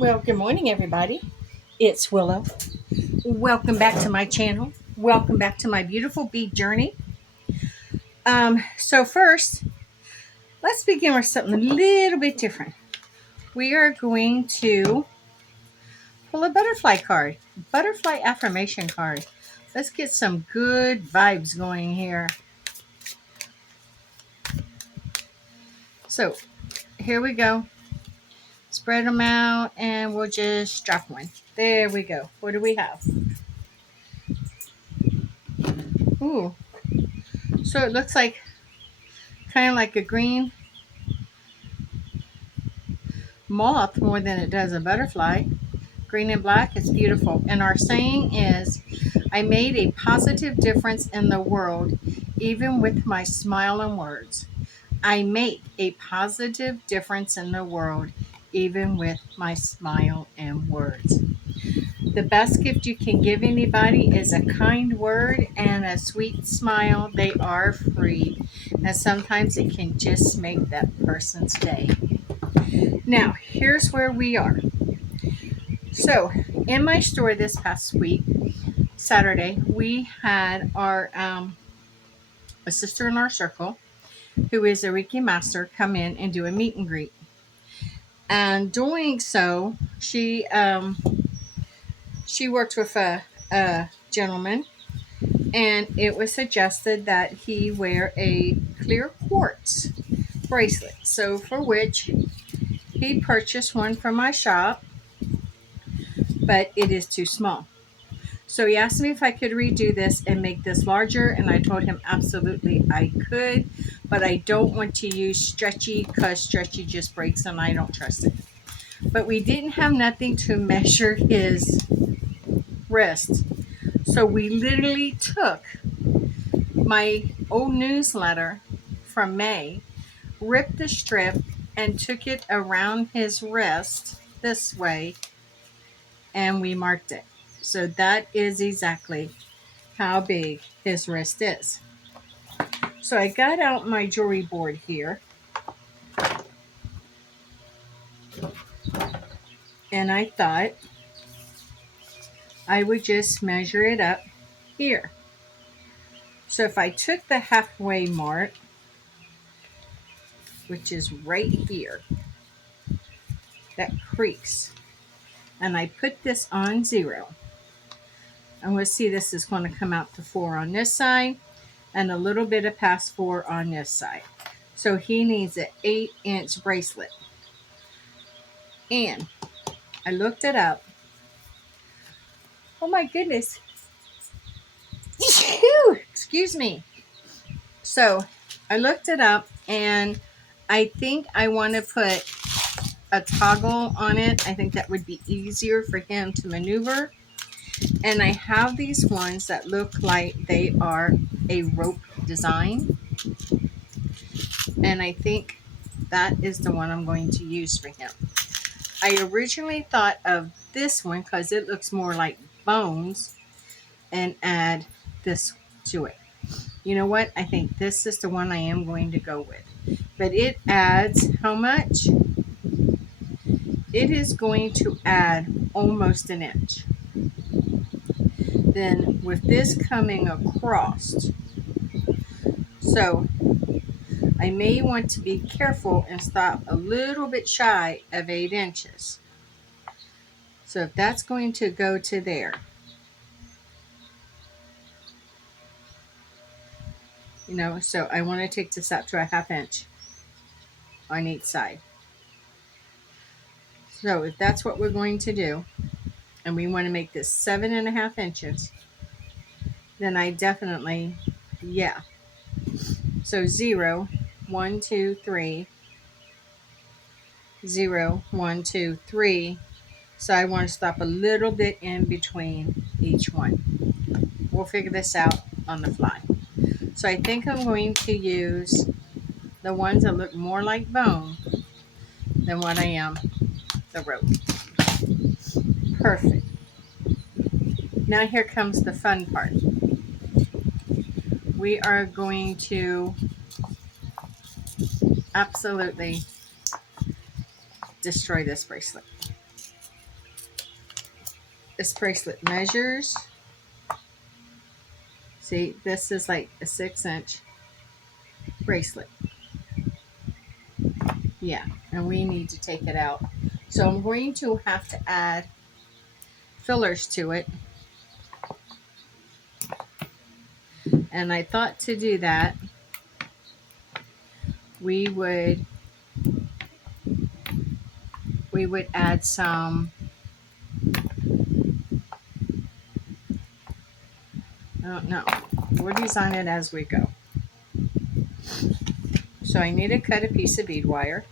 Well, good morning, everybody. It's Willow. Welcome back to my channel. Welcome back to my beautiful bead journey. So first, let's begin with something a little bit different. We are going to pull a butterfly card, butterfly affirmation card. Let's get some good vibes going here. So here we go. Spread them out and we'll just drop one. There we go. What do we have? Ooh, so it looks like kind of like a green moth more than it does a butterfly. Green and black, it's beautiful. And our saying is, I made a positive difference in the world, even with my smile and words. I make a positive difference in the world, even with my smile and words. The best gift you can give anybody is a kind word and a sweet smile. They are free, and sometimes it can just make that person's day. Now, here's where we are. So, in my store this past week, Saturday, we had our a sister in our circle who is a Reiki master come in and do a meet and greet. And doing so, she worked with a gentleman, and it was suggested that he wear a clear quartz bracelet. So, for which he purchased one from my shop, but it is too small. So he asked me if I could redo this and make this larger, and I told him absolutely I could, but I don't want to use stretchy because stretchy just breaks and I don't trust it. But we didn't have nothing to measure his wrist. So we literally took my old newsletter from May, ripped the strip, and took it around his wrist this way, and we marked it. So that is exactly how big his wrist is. So I got out my jewelry board here, and I thought I would just measure it up here. So if I took the halfway mark, which is right here, that crease, and I put this on 0, and we'll see this is going to come out to 4 on this side and a little bit of past 4 on this side. So he needs an 8-inch bracelet. And I looked it up. Oh my goodness. Excuse me. So I looked it up, and I think I want to put a toggle on it. I think that would be easier for him to maneuver. And I have these ones that look like they are a rope design. And I think that is the one I'm going to use for him. I originally thought of this one because it looks more like bones, and add this to it. You know what? I think this is the one I am going to go with. But it adds how much? It is going to add almost an inch. Then with this coming across, so I may want to be careful and stop a little bit shy of 8 inches. So if that's going to go to there, so I want to take this up to a 1/2 inch on each side. So if that's what we're going to do, and we want to make this 7.5 inches, then I definitely, yeah. So 0, 1, 2, 3, 0, 1, 2, 3. So I want to stop a little bit in between each one. We'll figure this out on the fly. So I think I'm going to use the ones that look more like bone than what I am the rope. Perfect. Now here comes the fun part. We are going to absolutely destroy this bracelet. this bracelet measures. See, this is like a 6-inch bracelet. Yeah, and we need to take it out. So I'm going to have to add fillers to it. And I thought to do that, we would add some, I don't know, we'll design it as we go. So I need to cut a piece of bead wire.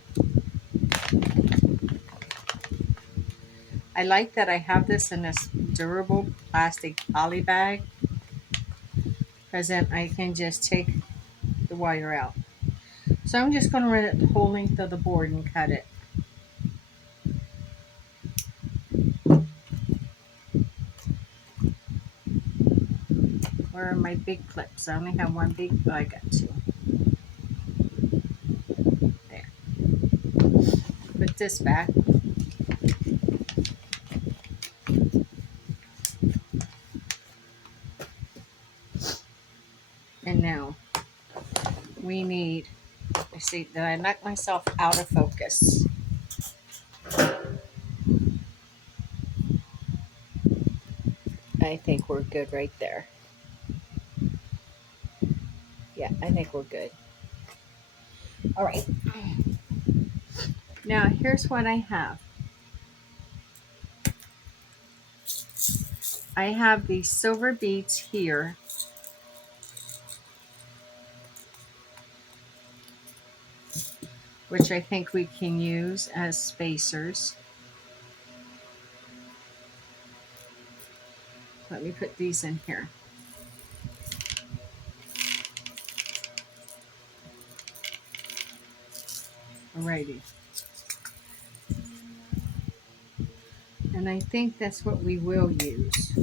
I like that I have this in this durable plastic poly bag, because then I can just take the wire out. So I'm just going to run it the whole length of the board and cut it. Where are my big clips? I only have one big, oh, I got two. There. Put this back. And now we need, I see that I knocked myself out of focus. I think we're good right there. Yeah, I think we're good. All right. Now here's what I have. I have these silver beads here. Which I think we can use as spacers. Let me put these in here. Alrighty. And I think that's what we will use.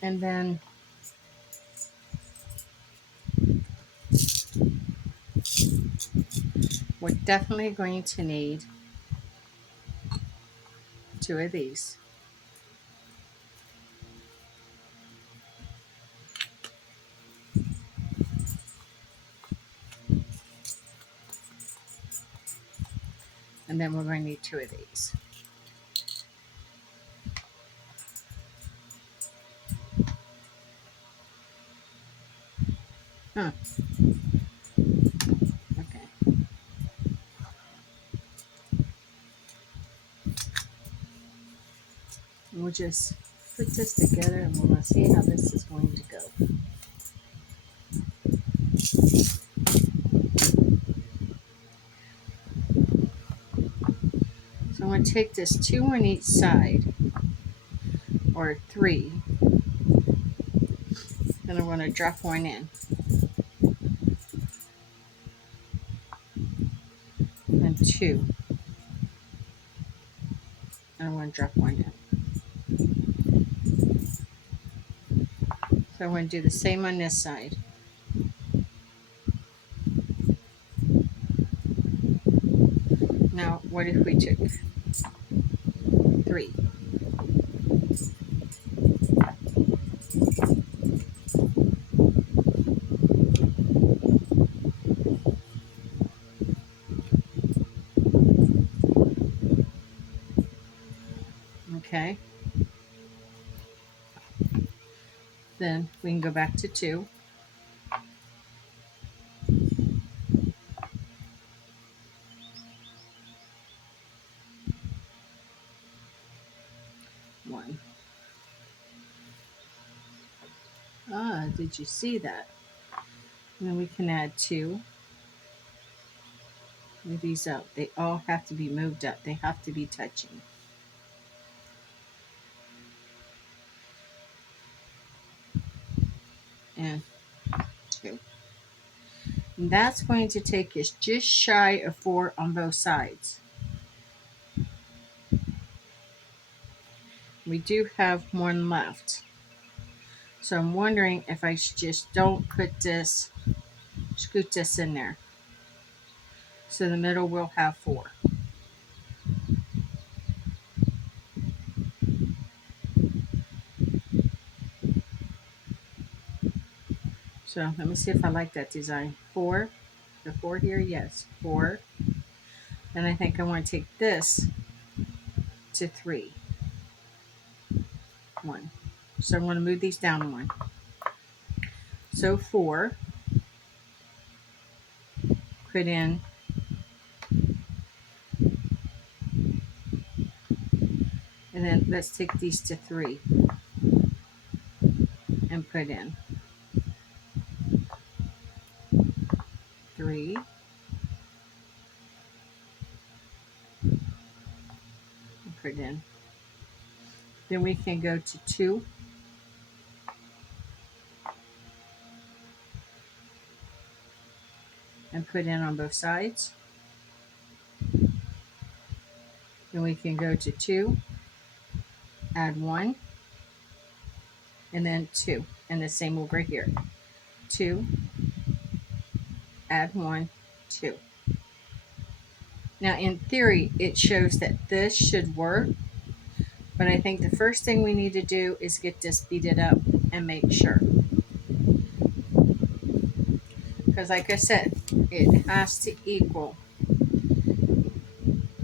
And then we're definitely going to need 2 of these. And then we're going to need 2 of these. Huh. Okay. We'll just put this together and we'll see how this is going to go. So I'm going to take this 2 on each side, or 3, then I'm going to drop one in. And 2. And I'm going to drop one in. So I'm going to do the same on this side. Now, what if we took 3? Okay. Then we can go back to 2. One. Ah, did you see that? And then we can add 2. Move these out. They all have to be moved up. They have to be touching. And 2. And that's going to take us just shy of 4 on both sides. We do have one left. So I'm wondering if I just don't put this, scoot this in there. So the middle will have 4. So let me see if I like that design. 4, the 4 here, yes, 4. Then I think I want to take this to 3, 1. So I'm going to move these down 1. So 4, put in, and then let's take these to 3 and put in 3 and put in. Then we can go to 2 and put in on both sides. Then we can go to 2, add 1, and then 2. And the same over here. 2, add 1, 2. Now in theory, it shows that this should work, but I think the first thing we need to do is get this beaded up and make sure. Because like I said, it has to equal.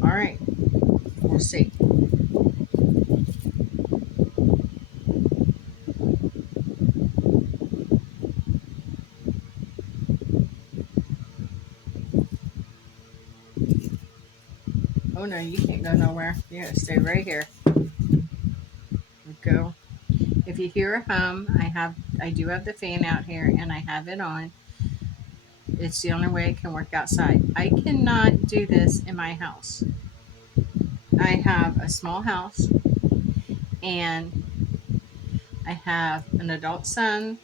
All right, we'll see. Oh no, you can't go nowhere. You gotta stay right here. Go. If you hear a hum, I do have the fan out here and I have it on. It's the only way it can work outside. I cannot do this in my house. I have a small house and I have an adult son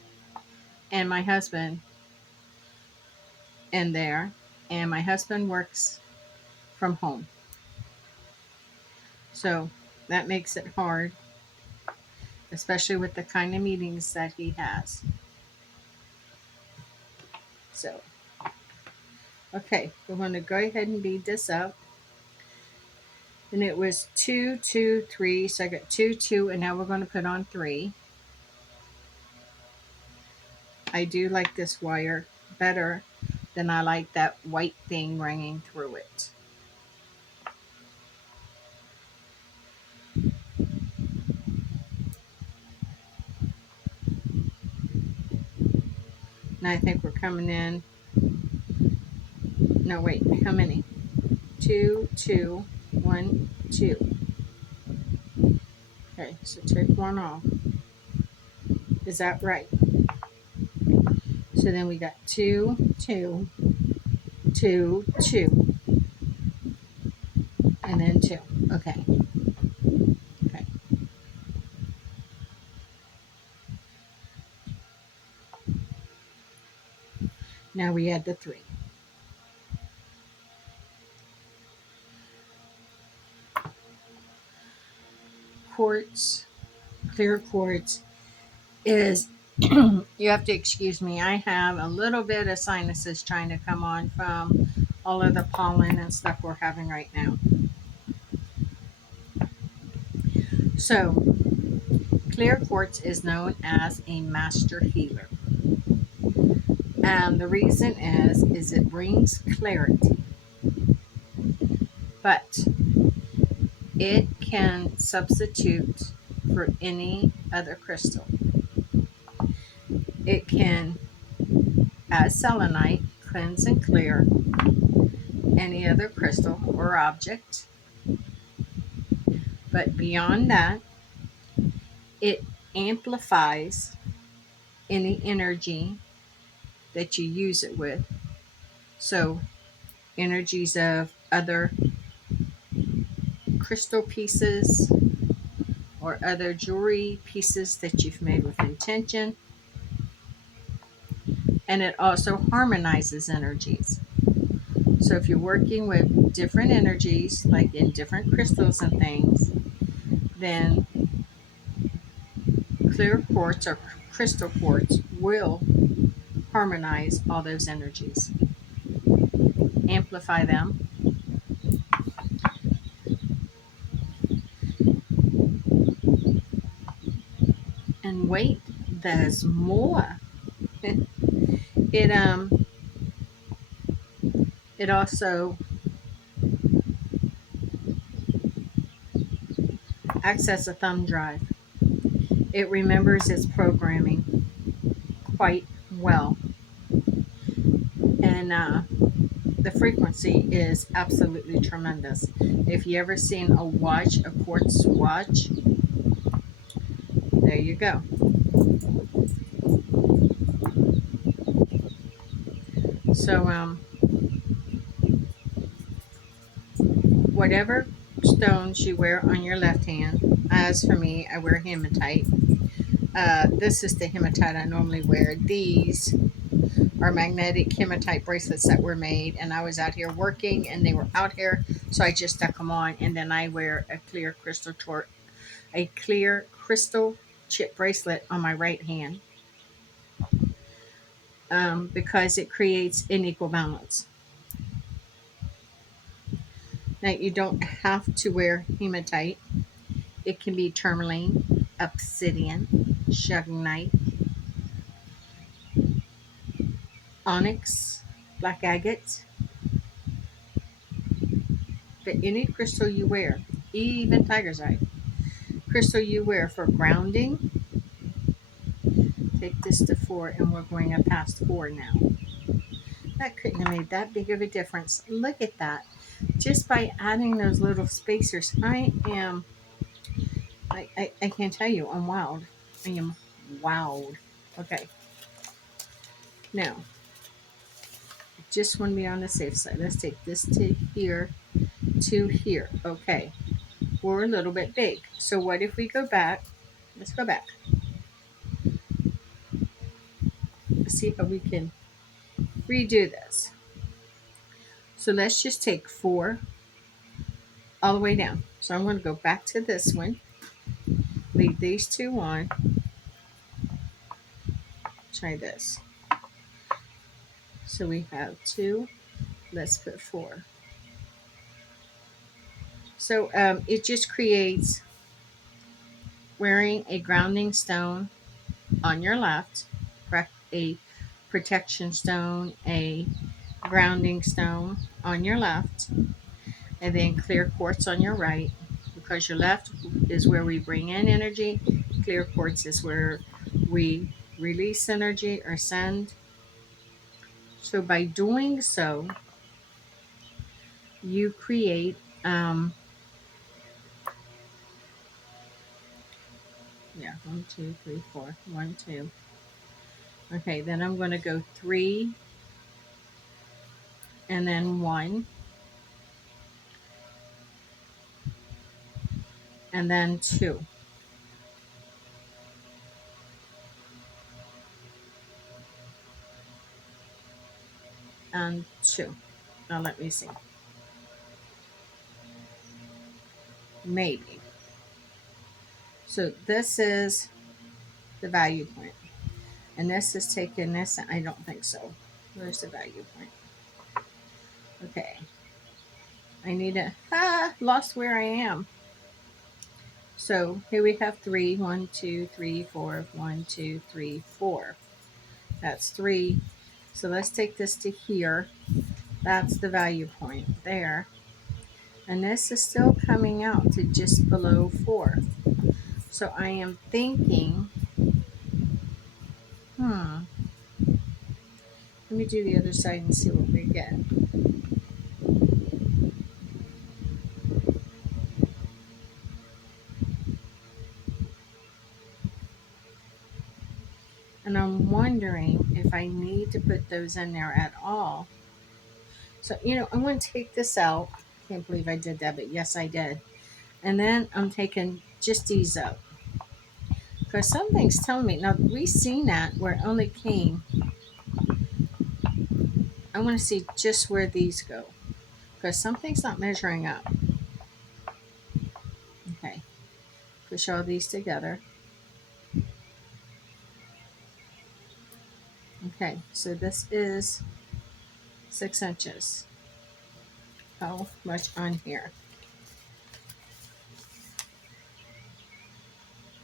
and my husband in there, and my husband works from home. So that makes it hard, especially with the kind of meetings that he has. So, okay, we're going to go ahead and bead this up. And it was 2, 2, 3. So I got 2, 2, and now we're going to put on 3. I do like this wire better than I like that white thing ringing through it. And I think we're coming in. No, wait, how many? 2, 2, 1, 2. Okay, so take one off. Is that right? So then we got 2, 2, 2, 2, and then 2. Okay. Okay. Now we add the 3. Quartz, clear quartz is, you have to excuse me, I have a little bit of sinuses trying to come on from all of the pollen and stuff we're having right now. So, clear quartz is known as a master healer. And the reason is it brings clarity. But it can substitute for any other crystal. It can, as selenite, cleanse and clear any other crystal or object. But beyond that, it amplifies any energy that you use it with. So, energies of other crystal pieces or other jewelry pieces that you've made with intention. And it also harmonizes energies. So if you're working with different energies, like in different crystals and things, then clear quartz or crystal quartz will harmonize all those energies, amplify them. And wait, there's more. it it also acts as a thumb drive. It remembers its programming quite well, and the frequency is absolutely tremendous. If you ever seen a watch, a quartz watch, there you go. So whatever stones you wear on your left hand, as for me, I wear hematite. This is the hematite I normally wear. These are magnetic hematite bracelets that were made, and I was out here working and they were out here, so I just stuck them on. And then I wear a clear crystal chip bracelet on my right hand, because it creates an equal balance. Now you don't have to wear hematite. It can be tourmaline, obsidian, shungite, onyx, black agate, but any crystal you wear, even tiger's eye, crystal you wear for grounding. Take this to 4, and we're going up past 4 now. That couldn't have made that big of a difference. Look at that. Just by adding those little spacers, I can't tell you, I'm wowed. I am wowed. Okay, now, just want to be on the safe side. Let's take this to here. Okay, we're a little bit big. So what if we go back? Let's go back. Let's see how we can redo this. So let's just take 4 all the way down. So I'm going to go back to this one. Leave these 2 on. Try this. So we have 2. Let's put 4. So it just creates wearing a grounding stone on your left, a protection stone, a grounding stone on your left, and then clear quartz on your right, because your left is where we bring in energy. Clear quartz is where we release energy or send. So by doing so, you create, yeah, 1, 2, 3, 4, 1, 2. Okay, then I'm going to go 3 and then 1 and then 2 and 2. Now let me see. Maybe. So this is the value point. And this is taking this. I don't think so. Where's the value point? Okay. I need to, lost where I am. So here we have 3. 1, 2, 3, 4. 1, 2, 3, 4. That's 3. So let's take this to here. That's the value point there. And this is still coming out to just below 4. So I am thinking, let me do the other side and see what we get. And I'm wondering if I need to put those in there at all. So, I'm going to take this out. Can't believe I did that, but yes, I did. And then I'm taking just these out. Because something's telling me, now we've seen that where it only came. I want to see just where these go. Because something's not measuring up. Okay. Push all these together. Okay, so this is 6 inches. how much on here.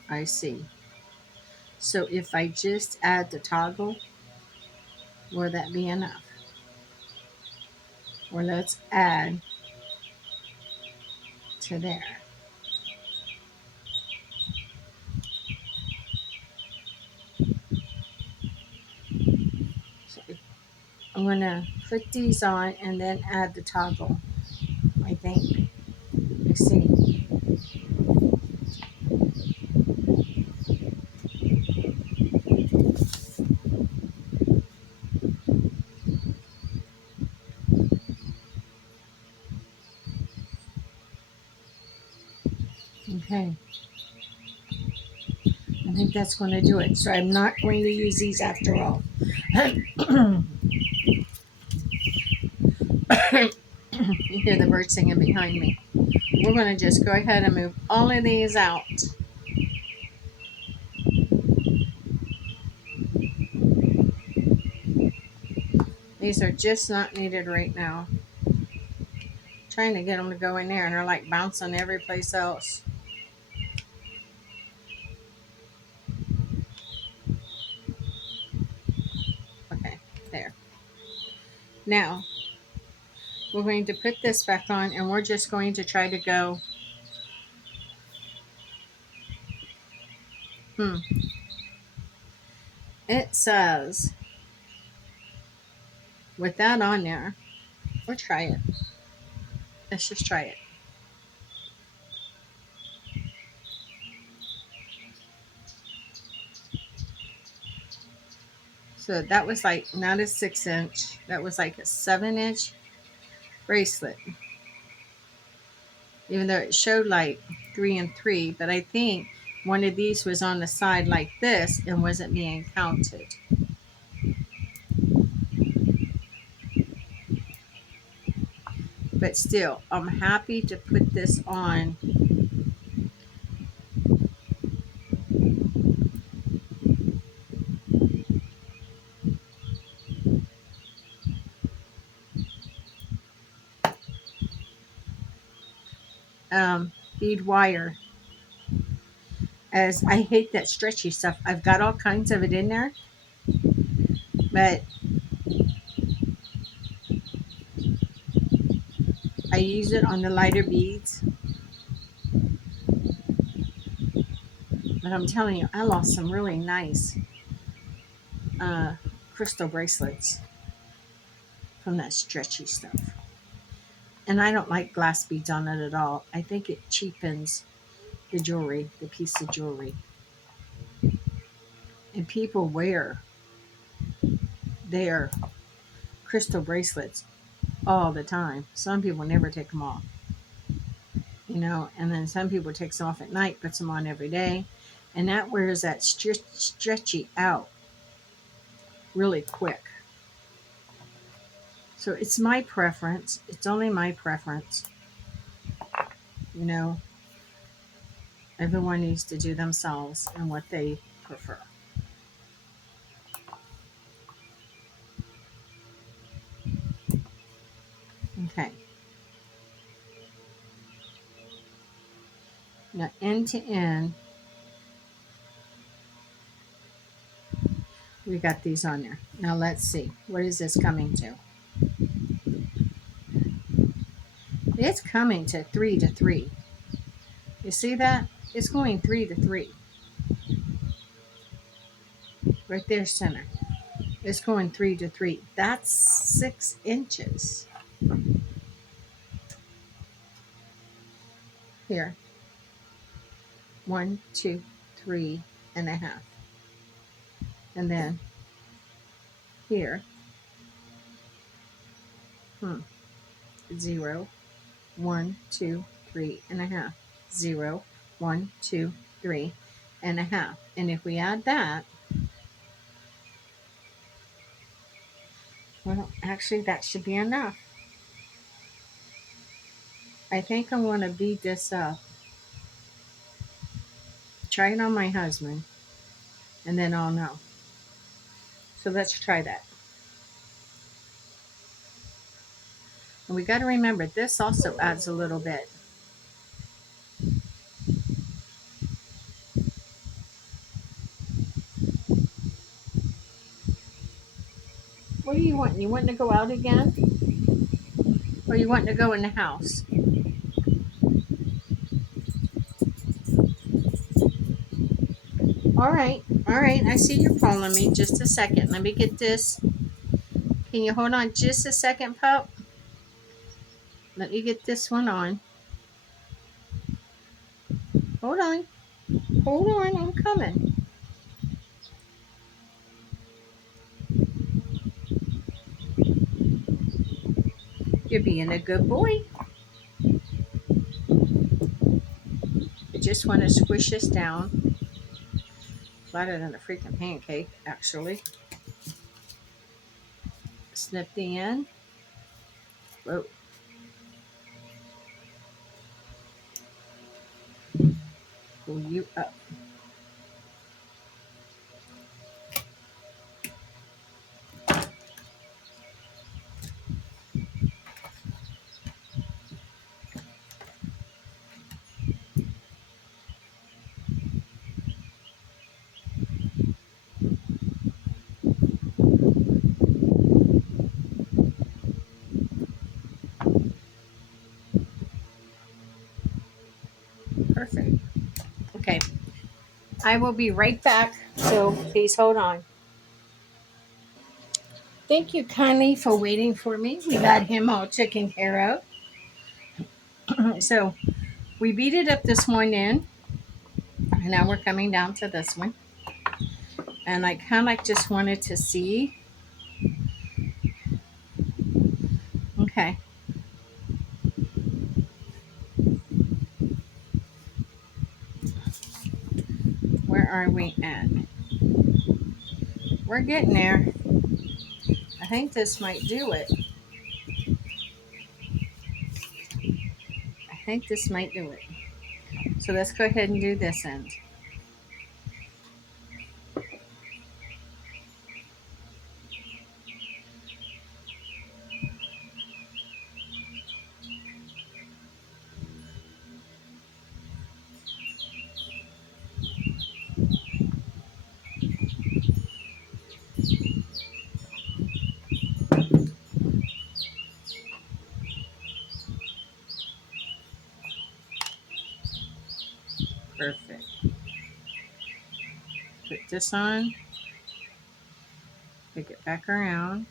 I see. So if I just add the toggle, will that be enough? Or let's add to there. So I'm going to put these on and then add the toggle, I think. Let's see. Okay. I think that's going to do it. So I'm not going to use these after all. You hear the bird singing behind me. We're going to just go ahead and move all of these out. These are just not needed right now. Trying to get them to go in there and they're like bouncing every place else. Okay, there. Now, we're going to put this back on and we're just going to try to go. It says, with that on there, we'll try it. Let's just try it. So that was like not a 6-inch, that was like a 7-inch bracelet. Even though it showed like 3 and 3, but I think one of these was on the side like this and wasn't being counted. But still, I'm happy to put this on. Bead wire, as I hate that stretchy stuff. I've got all kinds of it in there, but I use it on the lighter beads. But I'm telling you, I lost some really nice uh, crystal bracelets from that stretchy stuff. And I don't like glass beads on it at all. I think it cheapens the jewelry, the piece of jewelry. And people wear their crystal bracelets all the time. Some people never take them off, and then some people takes them off at night, puts them on every day, and that wears that stretchy out really quick. So it's my preference. It's only my preference. You know, everyone needs to do themselves and what they prefer. Okay. Now, end to end, we got these on there. Now, let's see. What is this coming to? It's coming to 3 to 3. You see that? It's going 3 to 3. Right there, center. It's going 3 to 3. That's 6 inches. Here. 1, 2, 3.5. And then here. 0, 1, 2, 3.5. 0, 1, 2, 3.5. And if we add that, well, actually, that should be enough. I think I'm going to beat this up. Try it on my husband, and then I'll know. So let's try that. And we got to remember, this also adds a little bit. What do you want? You want to go out again? Or you want to go in the house? All right, I see you're calling me. Just a second. Let me get this. Can you hold on just a second, pup? Let me get this one on. Hold on. Hold on, I'm coming. You're being a good boy. I just want to squish this down. Flatter than a freaking pancake, actually. Snip the end. Whoa. Pull you up. Perfect. Okay. I will be right back. So please hold on. Thank you kindly for waiting for me. We got him all taken care of. So we beat it up this morning. And now we're coming down to this one. And I kind of just wanted to see. Okay. Where are we at? We're getting there. I think this might do it. I think this might do it. So let's go ahead and do this end. Perfect. Put this on. Pick it back around.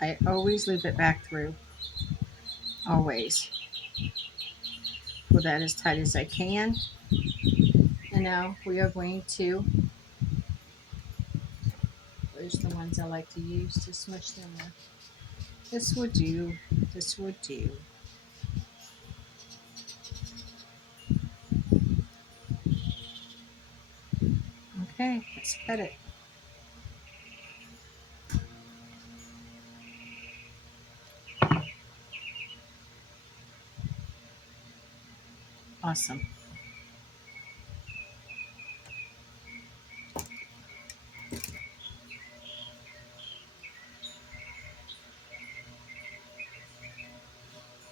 I always loop it back through. Always. Pull that as tight as I can. And now we are going to, where's the ones I like to use to smush them with? This would do. This would do. Okay, let's cut it. Awesome.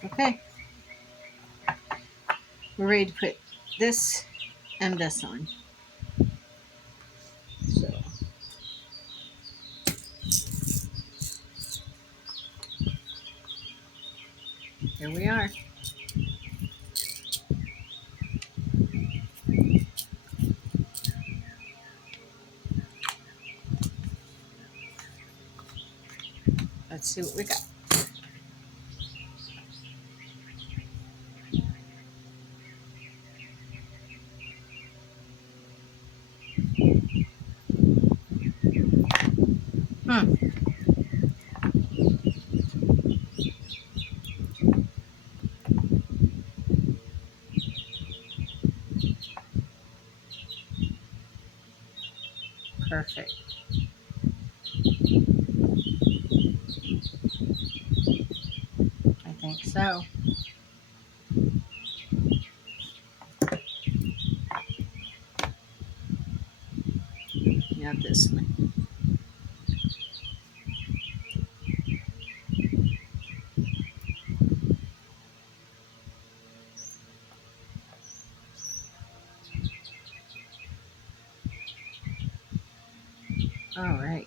Okay. We're ready to put this and this on. So here we are. Let's see what we got. Perfect. I think so. Now this one. All right.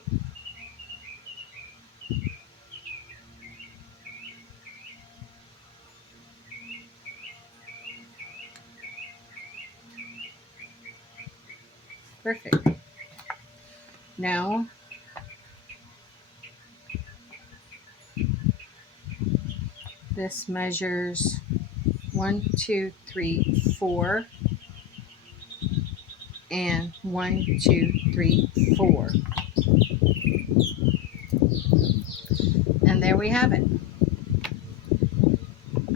Perfect. Now, this measures 1, 2, 3, 4, and 1, 2, 3, 4. And there we have it.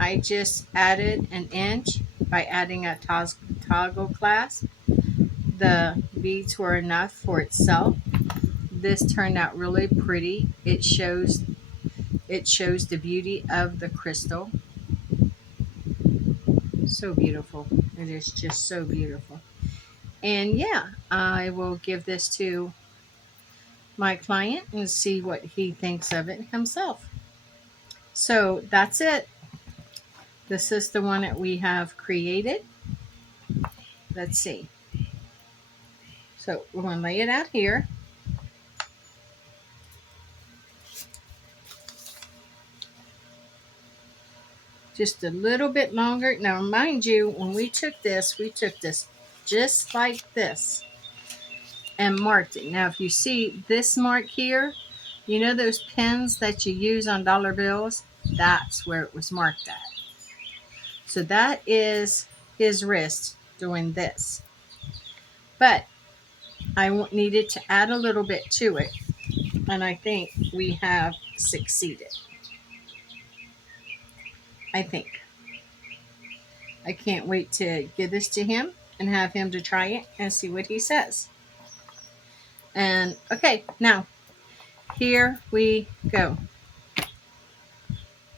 I just added an inch by adding a toggle clasp. The beads were enough for itself. This turned out really pretty. It shows the beauty of the crystal. So beautiful. It is just so beautiful. And yeah, I will give this to my client and see what he thinks of it himself. So that's it. This is the one that we have created. Let's see. So we're going to lay it out here. Just a little bit longer. Now, mind you, when we took this just like this and marked it. Now, if you see this mark here, you know those pins that you use on dollar bills? That's where it was marked at. So that is his wrist doing this. But I needed to add a little bit to it, and I think we have succeeded. I think. I can't wait to give this to him and have him to try it and see what he says. And okay, now here we go.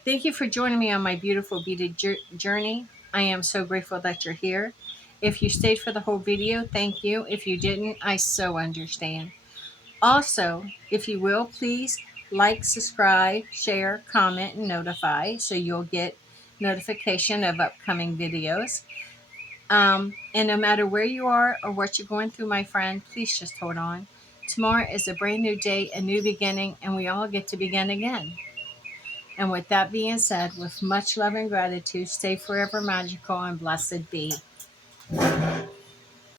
Thank you for joining me on my beautiful beaded journey. I am so grateful that you're here. If you stayed for the whole video, thank you. If you didn't, I so understand. Also, if you will, please like, subscribe, share, comment, and notify so you'll get notification of upcoming videos. And no matter where you are or what you're going through, my friend, please just hold on. Tomorrow is a brand new day, a new beginning, and we all get to begin again. And with that being said, with much love and gratitude, stay forever magical and blessed be.